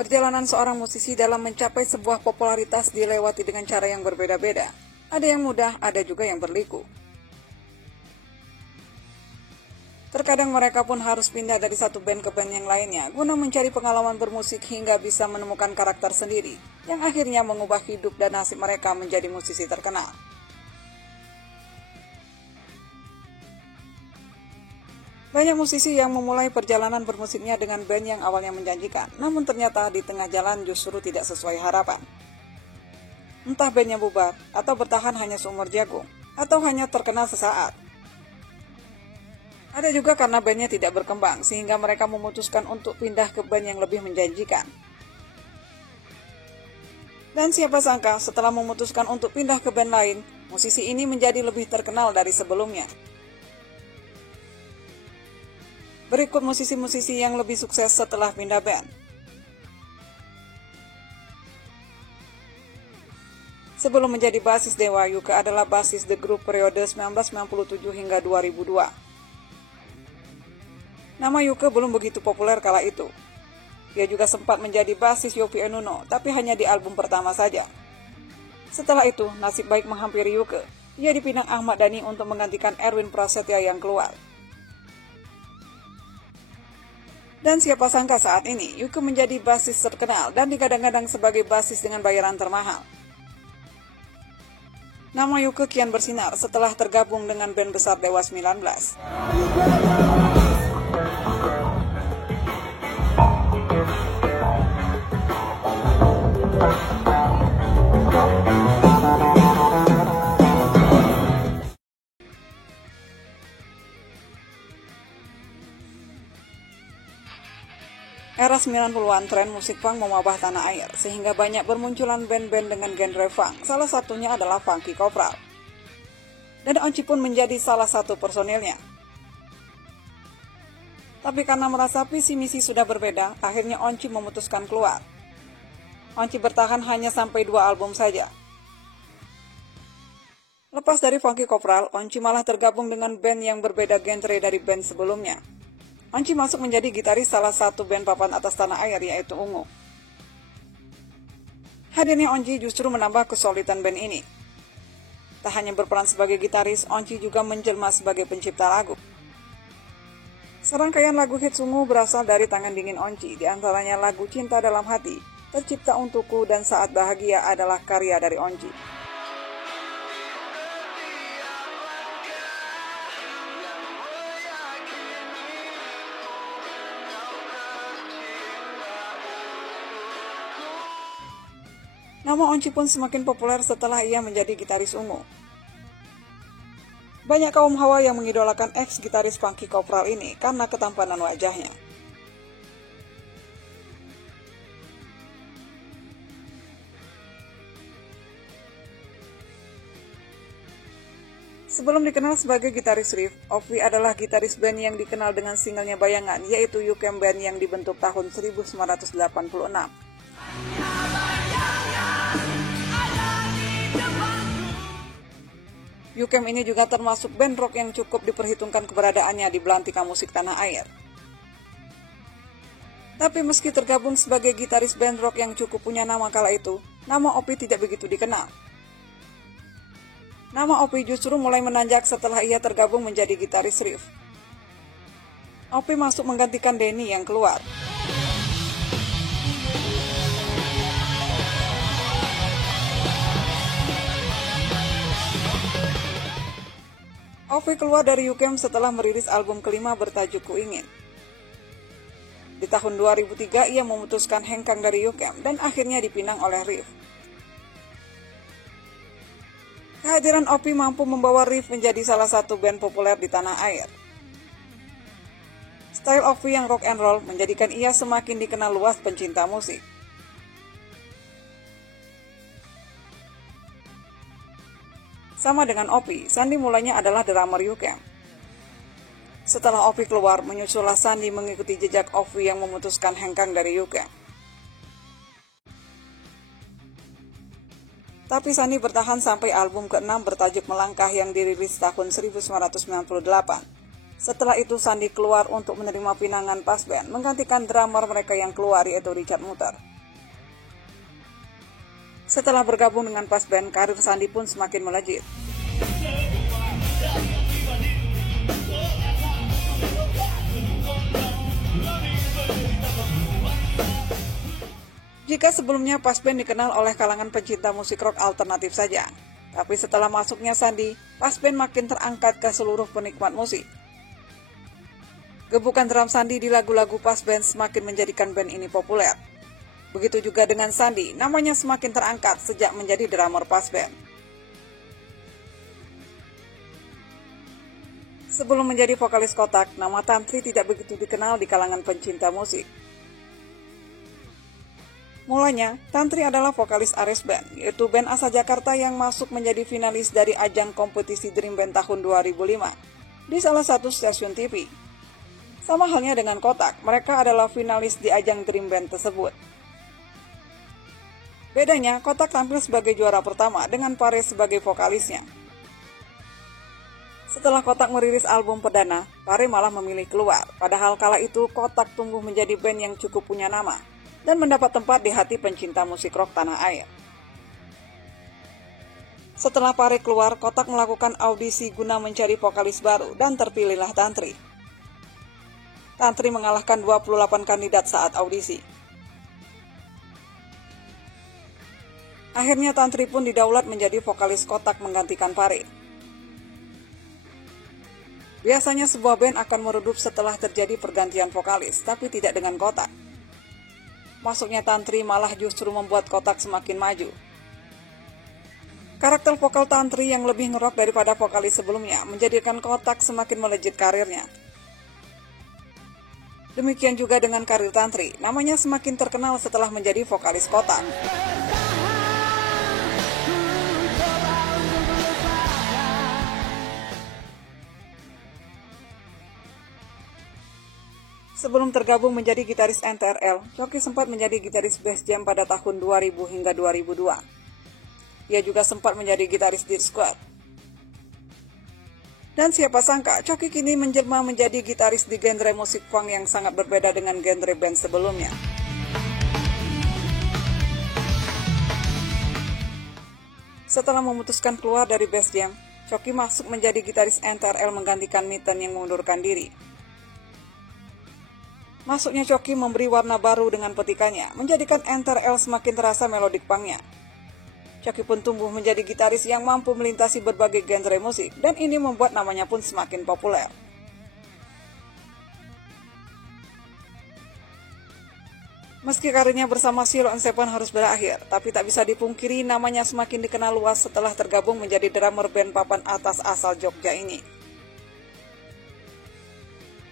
Perjalanan seorang musisi dalam mencapai sebuah popularitas dilewati dengan cara yang berbeda-beda. Ada yang mudah, ada juga yang berliku. Terkadang mereka pun harus pindah dari satu band ke band yang lainnya guna mencari pengalaman bermusik hingga bisa menemukan karakter sendiri yang akhirnya mengubah hidup dan nasib mereka menjadi musisi terkenal. Banyak musisi yang memulai perjalanan bermusiknya dengan band yang awalnya menjanjikan, namun ternyata di tengah jalan justru tidak sesuai harapan. Entah bandnya bubar, atau bertahan hanya seumur jagung, atau hanya terkenal sesaat. Ada juga karena bandnya tidak berkembang, sehingga mereka memutuskan untuk pindah ke band yang lebih menjanjikan. Dan siapa sangka setelah memutuskan untuk pindah ke band lain, musisi ini menjadi lebih terkenal dari sebelumnya. Berikut musisi-musisi yang lebih sukses setelah pindah band. Sebelum menjadi basis Dewa, Yuke adalah basis The Group periode 1997 hingga 2002. Nama Yuke belum begitu populer kala itu. Dia juga sempat menjadi basis Yovie and Nuno, tapi hanya di album pertama saja. Setelah itu, nasib baik menghampiri Yuke. Ia dipinang Ahmad Dhani untuk menggantikan Erwin Prasetya yang keluar. Dan siapa sangka saat ini, Yuke menjadi basis terkenal dan digadang-gadang sebagai basis dengan bayaran termahal. Nama Yuke kian bersinar setelah tergabung dengan band besar Dewa 19. Era 90-an tren musik punk memabah tanah air, sehingga banyak bermunculan band-band dengan genre funk, salah satunya adalah Funky Kopral. Dan Onci pun menjadi salah satu personilnya. Tapi karena merasa visi misi sudah berbeda, akhirnya Onci memutuskan keluar. Onci bertahan hanya sampai 2 album saja. Lepas dari Funky Kopral, Onci malah tergabung dengan band yang berbeda genre dari band sebelumnya. Onci masuk menjadi gitaris salah satu band papan atas tanah air, yaitu Ungu. Hadirnya Onci justru menambah kesulitan band ini. Tak hanya berperan sebagai gitaris, Onci juga menjelma sebagai pencipta lagu. Serangkaian lagu hits Ungu berasal dari tangan dingin Onci, diantaranya lagu Cinta Dalam Hati, Tercipta Untukku, dan Saat Bahagia adalah karya dari Onci. Nama Onci pun semakin populer setelah ia menjadi gitaris Ungu. Banyak kaum hawa yang mengidolakan ex-gitaris Funky Kopral ini karena ketampanan wajahnya. Sebelum dikenal sebagai gitaris riff, Ovie adalah gitaris band yang dikenal dengan singlenya Bayangan, yaitu Yukem Band yang dibentuk tahun 1986. Yukem ini juga termasuk band rock yang cukup diperhitungkan keberadaannya di belantika musik tanah air. Tapi meski tergabung sebagai gitaris band rock yang cukup punya nama kala itu, nama Ovie tidak begitu dikenal. Nama Ovie justru mulai menanjak setelah ia tergabung menjadi gitaris riff. Ovie masuk menggantikan Denny yang keluar. Ovie keluar dari Yukem setelah merilis album kelima bertajuk Ku Ingin. Di tahun 2003 ia memutuskan hengkang dari Yukem dan akhirnya dipinang oleh Riff. Kehadiran Ovie mampu membawa Riff menjadi salah satu band populer di tanah air. Style Ovie yang rock and roll menjadikan ia semakin dikenal luas pencinta musik. Sama dengan Ovie, Sandi mulanya adalah drummer Yukem. Setelah Ovie keluar, menyusullah Sandi mengikuti jejak Ovie yang memutuskan hengkang dari Yukem. Tapi Sandi bertahan sampai album ke-6 bertajuk Melangkah yang dirilis tahun 1998. Setelah itu Sandi keluar untuk menerima pinangan pas band, menggantikan drummer mereka yang keluar yaitu Richard Muter. Setelah bergabung dengan Pasben, karir Sandi pun semakin melejit. Jika sebelumnya Pasben dikenal oleh kalangan pencinta musik rock alternatif saja, tapi setelah masuknya Sandi, Pasben makin terangkat ke seluruh penikmat musik. Gebukan drum Sandi di lagu-lagu Pasben semakin menjadikan band ini populer. Begitu juga dengan Sandi, namanya semakin terangkat sejak menjadi drummer Pasben. Sebelum menjadi vokalis Kotak, nama Tantri tidak begitu dikenal di kalangan pencinta musik. Mulanya, Tantri adalah vokalis Ares Band, yaitu band asal Jakarta yang masuk menjadi finalis dari ajang kompetisi Dream Band tahun 2005 di salah satu stasiun TV. Sama halnya dengan Kotak, mereka adalah finalis di ajang Dream Band tersebut. Bedanya, Kotak tampil sebagai juara pertama dengan Pare sebagai vokalisnya. Setelah Kotak merilis album perdana, Pare malah memilih keluar, padahal kala itu Kotak tumbuh menjadi band yang cukup punya nama dan mendapat tempat di hati pencinta musik rock tanah air. Setelah Pare keluar, Kotak melakukan audisi guna mencari vokalis baru dan terpilihlah Tantri. Tantri mengalahkan 28 kandidat saat audisi. Akhirnya Tantri pun didaulat menjadi vokalis Kotak menggantikan Pare. Biasanya sebuah band akan meredup setelah terjadi pergantian vokalis, tapi tidak dengan Kotak. Masuknya Tantri malah justru membuat Kotak semakin maju. Karakter vokal Tantri yang lebih ngerok daripada vokalis sebelumnya menjadikan Kotak semakin melejit karirnya. Demikian juga dengan karir Tantri, namanya semakin terkenal setelah menjadi vokalis Kotak. Sebelum tergabung menjadi gitaris NTRL, Coki sempat menjadi gitaris Bass Jam pada tahun 2000 hingga 2002. Ia juga sempat menjadi gitaris Death Squad. Dan siapa sangka, Coki kini menjelma menjadi gitaris di genre musik funk yang sangat berbeda dengan genre band sebelumnya. Setelah memutuskan keluar dari Bass Jam, Coki masuk menjadi gitaris NTRL menggantikan Mitten yang mengundurkan diri. Masuknya Coki memberi warna baru dengan petikannya, menjadikan NTRL semakin terasa melodik punknya. Coki pun tumbuh menjadi gitaris yang mampu melintasi berbagai genre musik, dan ini membuat namanya pun semakin populer. Meski karirnya bersama Sheila on Seven harus berakhir, tapi tak bisa dipungkiri namanya semakin dikenal luas setelah tergabung menjadi drummer band papan atas asal Jogja ini.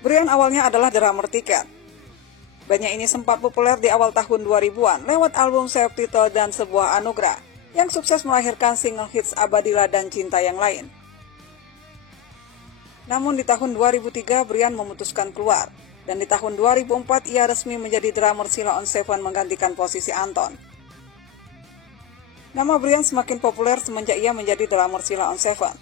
Brian awalnya adalah drummer Tiket. Bandnya ini sempat populer di awal tahun 2000-an lewat album self-titled dan Sebuah Anugerah yang sukses melahirkan single hits Abadilah dan Cinta yang lain. Namun di tahun 2003 Brian memutuskan keluar, dan di tahun 2004 ia resmi menjadi drummer Sheila on Seven menggantikan posisi Anton. Nama Brian semakin populer semenjak ia menjadi drummer Sheila on Seven.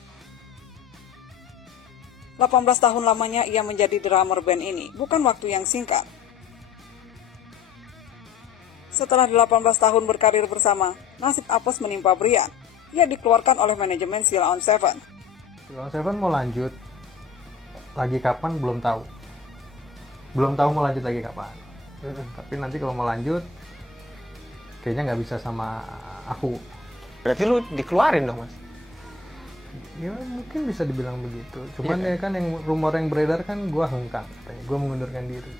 18 tahun lamanya ia menjadi drummer band ini, bukan waktu yang singkat. Setelah 18 tahun berkarir bersama, nasib apes menimpa Brian. Ia dikeluarkan oleh manajemen Sheila on Seven. Sheila on Seven mau lanjut lagi kapan belum tahu. Belum tahu mau lanjut lagi kapan. Tapi nanti kalau mau lanjut, kayaknya nggak bisa sama aku. Berarti lu dikeluarin dong, Mas? Ya mungkin bisa dibilang begitu. Cuman ya kan yang rumor yang beredar kan gue hengkang, katanya gue mengundurkan diri.